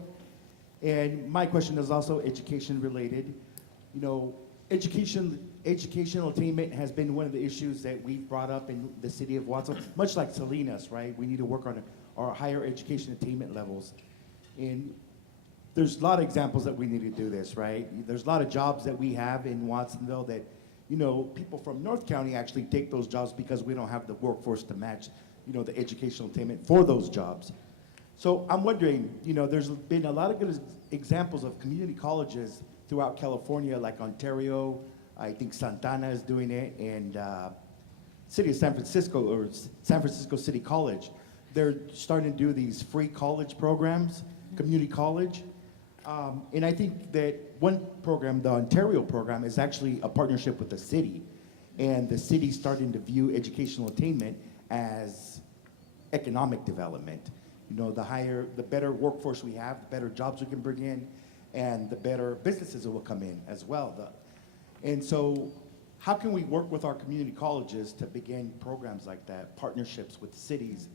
And my question is also education related. You know, educational attainment has been one of the issues that we've brought up in the City of Watsonville, much like Salinas, right? We need to work on our higher education attainment levels. And there's a lot of examples that we need to do this, right? There's a lot of jobs that we have in Watsonville that, you know, people from North County actually take those jobs because we don't have the workforce to match, you know, the educational attainment for those jobs. So I'm wondering, you know, there's been a lot of good examples of community colleges throughout California, like Ontario. I think Santana is doing it, and City of San Francisco, or San Francisco City College. They're starting to do these free college programs, community college. And I think that one program, the Ontario program, is actually a partnership with the city. And the city's starting to view educational attainment as economic development. You know, the better workforce we have, the better jobs we can bring in, and the better businesses that will come in as well. And so how can we work with our community colleges to begin programs like that, partnerships with cities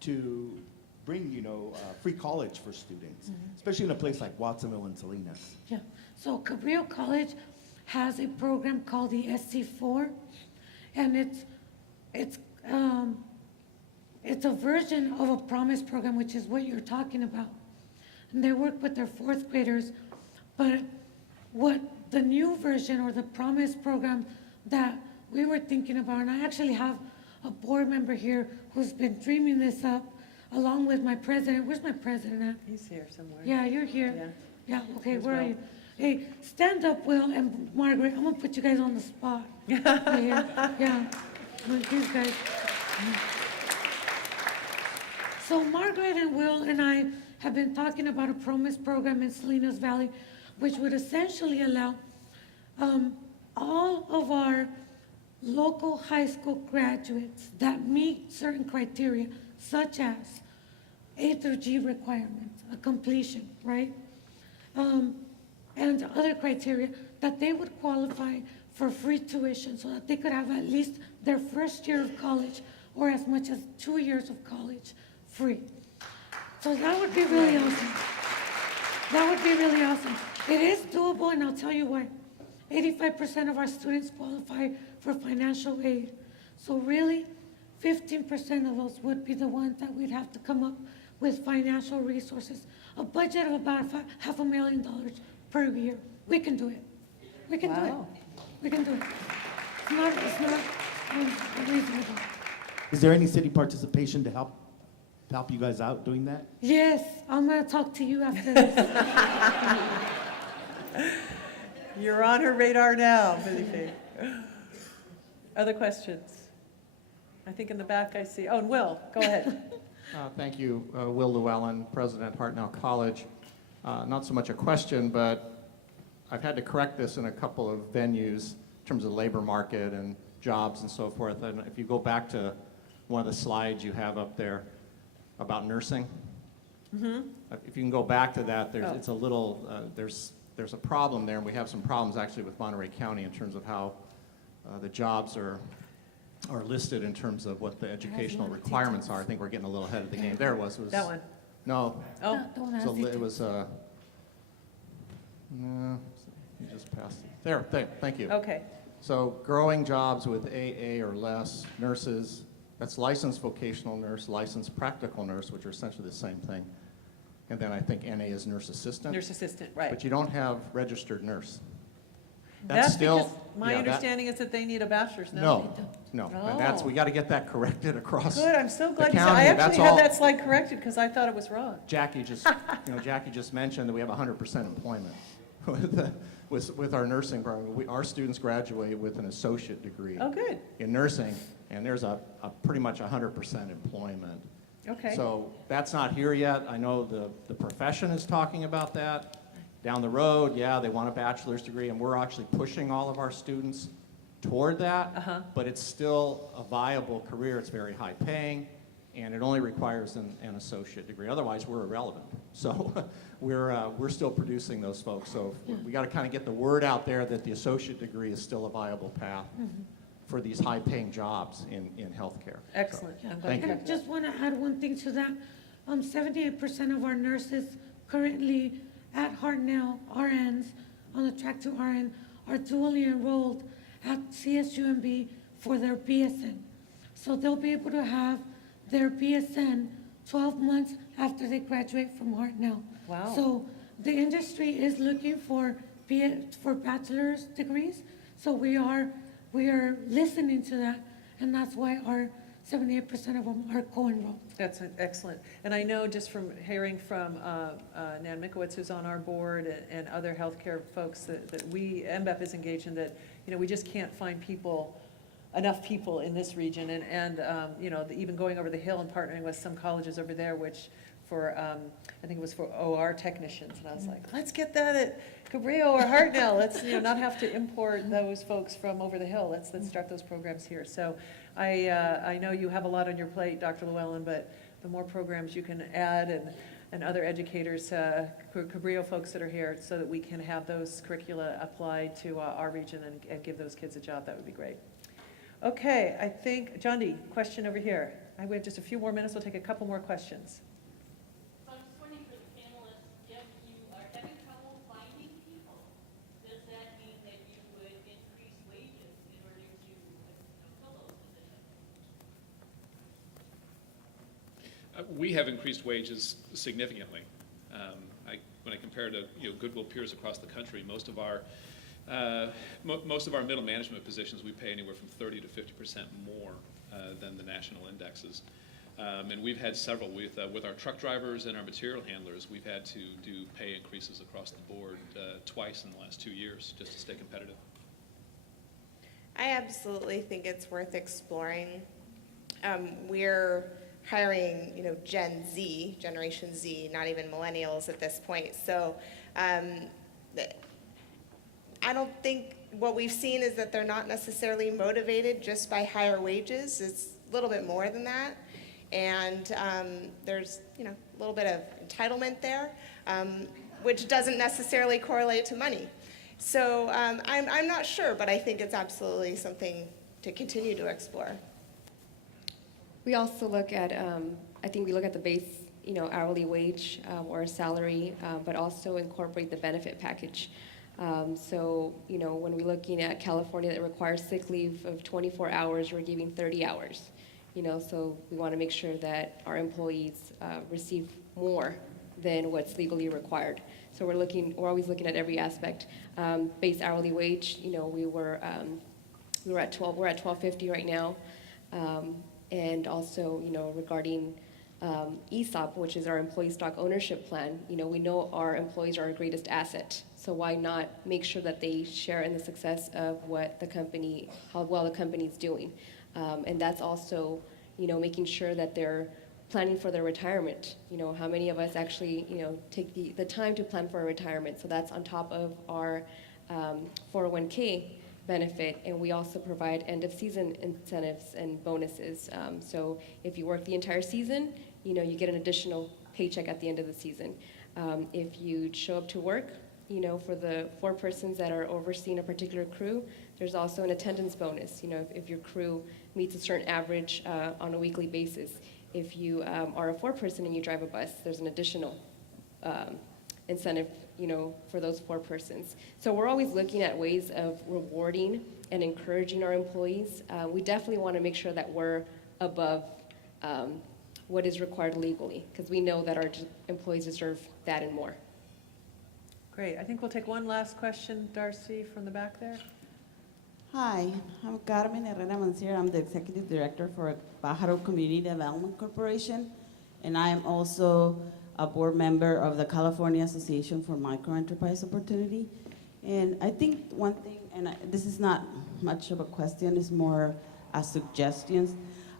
to bring, you know, free college for students, especially in a place like Watsonville and Salinas? Yeah, so Cabrillo College has a program called the SC4, and it's a version of a promise program, which is what you're talking about. And they work with their fourth graders, but what the new version or the promise program that we were thinking about, and I actually have a board member here who's been dreaming this up along with my president. Where's my president at? He's here somewhere. Yeah, you're here. Yeah. Yeah, okay, Here's where are Will. you? Hey, stand up, Will and Margaret. I'm gonna put you guys on the spot. Right here. Yeah, look, these guys. So Margaret and Will and I have been talking about a promise program in Salinas Valley, which would essentially allow all of our local high school graduates that meet certain criteria, such as A through G requirements, a completion, right? And other criteria, that they would qualify for free tuition so that they could have at least their first year of college or as much as 2 years of college free. So that would be really awesome. That would be really awesome. It is doable, and I'll tell you why. 85% of our students qualify for financial aid. So really, 15% of those would be the ones that we'd have to come up with financial resources. A budget of about $500,000 per year. We can do it. We can do it. Wow. We can do it. It's not unreasonable. Is there any city participation to help you guys out doing that? Yes, I'm gonna talk to you after this. You're on her radar now, Felipe. Other questions? I think in the back I see, oh, and Will, go ahead. Thank you, Will Llewellyn, President, Hartnell College. Not so much a question, but I've had to correct this in a couple of venues in terms of labor market and jobs and so forth. And if you go back to one of the slides you have up there about nursing, if you can go back to that, it's a little, there's a problem there, and we have some problems actually with Monterey County in terms of how the jobs are listed in terms of what the educational requirements are. I think we're getting a little ahead of the game. There it was. That one. No. Oh, The one that So has it was, no, you just passed it. There, thank you. okay. So growing jobs with AA or less, nurses, that's licensed vocational nurse, licensed practical nurse, which are essentially the same thing. And then I think NA is nurse assistant. Nurse assistant, right. But you don't have registered nurse. That's still, because my yeah, that- understanding is that they need a bachelor's, no? No, Oh. and that's, we got to get that corrected across. Good, I'm so the glad you said, county. I That's actually had all. that slide corrected because I thought it was wrong. Jackie just mentioned that we have 100% employment with our nursing program. Our students graduate with an associate degree Oh, good. in nursing, and there's a pretty much 100% employment. Okay. So that's not here yet. I know the profession is talking about that. Down the road, yeah, they want a bachelor's degree, and we're actually pushing all of our students toward that. But it's still a viable career. It's very high paying, and it only requires an associate degree. Otherwise, we're irrelevant. So we're still producing those folks. So we got to kind of get the word out there that the associate degree is still a viable path for these high-paying jobs in healthcare. Excellent. I'm glad Thank you you. I got that. just want to add one thing to that. 78% of our nurses currently at Hartnell, RNs, on the track to RN, are dually enrolled at CSUMB for their BSN. So they'll be able to have their BSN 12 months after they graduate from Hartnell. Wow. So the industry is looking for bachelor's degrees. So we are listening to that, and that's why our 78% of them are co-enrolled. That's excellent. And I know just from hearing from Nan Mikowitz, who's on our board, and other healthcare folks that MBEP is engaged in, that, we just can't find enough people in this region. And even going over the hill and partnering with some colleges over there, which for, I think it was for OR technicians. And I was like, let's get that at Cabrillo or Hartnell. Let's, not have to import those folks from over the hill. Let's start those programs here. So I know you have a lot on your plate, Dr. Llewellyn, but the more programs you can add and other educators, Cabrillo folks that are here, so that we can have those curricula applied to our region and give those kids a job, that would be great. Okay, I think, John D., question over here. We have just a few more minutes. We'll take a couple more questions. So I'm just wondering for the panelists, if you are having trouble finding people, does that mean that you would increase wages in order to fill those positions? We have increased wages significantly. When I compare to Goodwill peers across the country, most of our middle management positions we pay anywhere from 30 to 50% more than the national indexes. And we've had several with our truck drivers and our material handlers. We've had to do pay increases across the board twice in the last 2 years just to stay competitive. I absolutely think it's worth exploring. We're hiring, Generation Z, not even millennials at this point. So I don't think what we've seen is that they're not necessarily motivated just by higher wages. It's a little bit more than that. And there's, a little bit of entitlement there, which doesn't necessarily correlate to money. So I'm not sure, but I think it's absolutely something to continue to explore. We also look at, I think we look at the base, hourly wage or salary, but also incorporate the benefit package. So, when we're looking at California that requires sick leave of 24 hours, we're giving 30 hours. So we want to make sure that our employees receive more than what's legally required. So we're always looking at every aspect. Base hourly wage, we're at $12.50 right now. And also, regarding ESOP, which is our employee stock ownership plan, we know our employees are our greatest asset. So why not make sure that they share in the success of how well the company's doing? And that's also, making sure that they're planning for their retirement. How many of us actually, take the time to plan for a retirement? So that's on top of our 401k benefit, and we also provide end-of-season incentives and bonuses. So if you work the entire season, you get an additional paycheck at the end of the season. If you show up to work, for the 4 persons that are overseeing a particular crew, there's also an attendance bonus. If your crew meets a certain average on a weekly basis. If you are a 4-person and you drive a bus, there's an additional incentive, for those 4 persons. So we're always looking at ways of rewarding and encouraging our employees. We definitely want to make sure that we're above what is required legally, because we know that our employees deserve that and more. Great. I think we'll take one last question, Darcy, from the back there. Hi, I'm Carmen Herrera Manciera. I'm the Executive Director for Pajaro Community Development Corporation, and I am also a board member of the California Association for Microenterprise Opportunity. And I think one thing, and this is not much of a question, it's more a suggestions.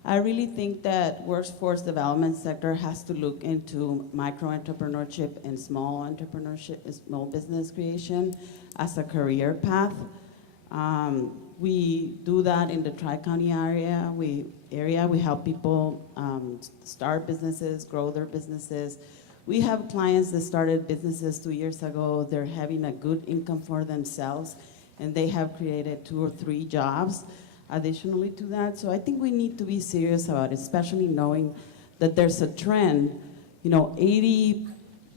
I really think that workforce development sector has to look into micro-entrepreneurship and small entrepreneurship, small business creation as a career path. We do that in the Tri-County area. We help people start businesses, grow their businesses. We have clients that started businesses 2 years ago. They're having a good income for themselves, and they have created 2 or 3 jobs additionally to that. So I think we need to be serious about it, especially knowing that there's a trend. You know,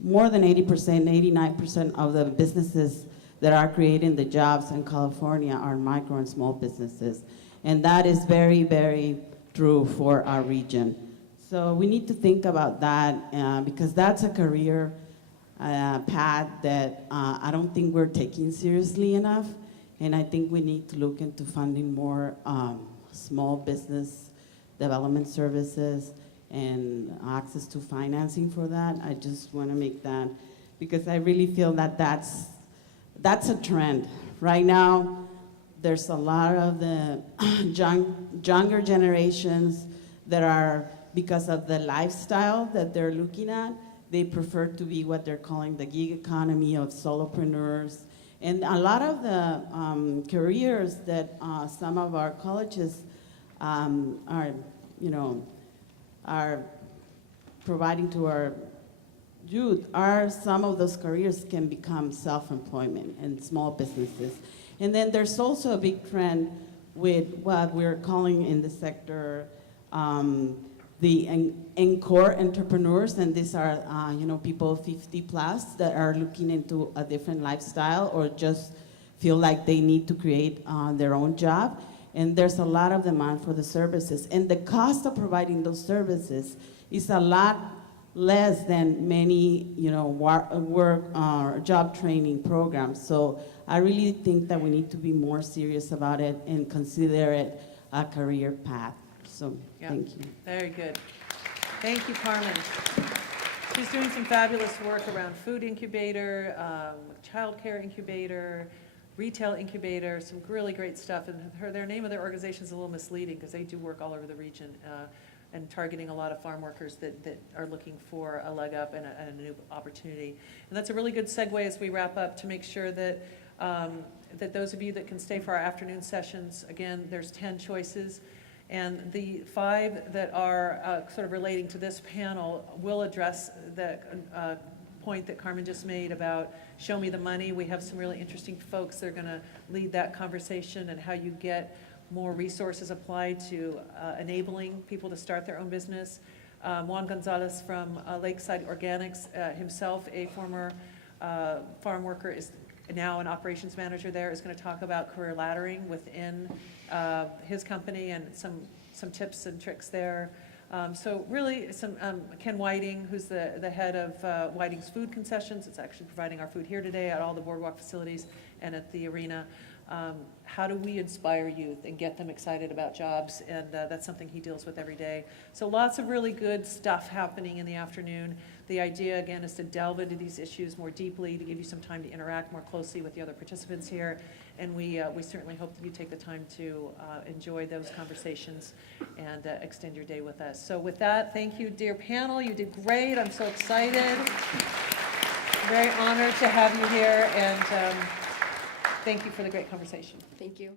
more than 80%, 89% of the businesses that are creating the jobs in California are micro and small businesses. And that is very, very true for our region. So we need to think about that because that's a career path that I don't think we're taking seriously enough. And I think we need to look into funding more small business development services and access to financing for that. I just want to make that, because I really feel that that's a trend. Right now, there's a lot of the younger generations that are, because of the lifestyle that they're looking at, they prefer to be what they're calling the gig economy of solopreneurs. And a lot of the careers that some of our colleges are providing to our youth, some of those careers can become self-employment and small businesses. And then there's also a big trend with what we're calling in the sector the encore entrepreneurs, and these are people 50 plus that are looking into a different lifestyle or just feel like they need to create their own job. And there's a lot of demand for the services, and the cost of providing those services is a lot less than many work job training programs. So I really think that we need to be more serious about it and consider it a career path. So thank you. Very good. Thank you, Carmen. She's doing some fabulous work around food incubator, childcare incubator, retail incubator, some really great stuff. And their name of their organization is a little misleading because they do work all over the region and targeting a lot of farm workers that are looking for a leg up and a new opportunity. And that's a really good segue as we wrap up to make sure that that those of you that can stay for our afternoon sessions, again, there's 10 choices. And the 5 that are sort of relating to this panel will address the point that Carmen just made about show me the money. We have some really interesting folks that are going to lead that conversation and how you get more resources applied to enabling people to start their own business. Juan Gonzalez from Lakeside Organics, himself a former farm worker, is now an operations manager there, is going to talk about career laddering within his company and some tips and tricks there. So really, some Ken Whiting, who's the head of Whiting's Food Concessions. It's actually providing our food here today at all the boardwalk facilities and at the arena. How do we inspire youth and get them excited about jobs? And that's something he deals with every day. So lots of really good stuff happening in the afternoon. The idea, again, is to delve into these issues more deeply, to give you some time to interact more closely with the other participants here. And we certainly hope that you take the time to enjoy those conversations and extend your day with us. So with that, thank you, dear panel. You did great. I'm so excited. Very honored to have you here. And thank you for the great conversation. Thank you.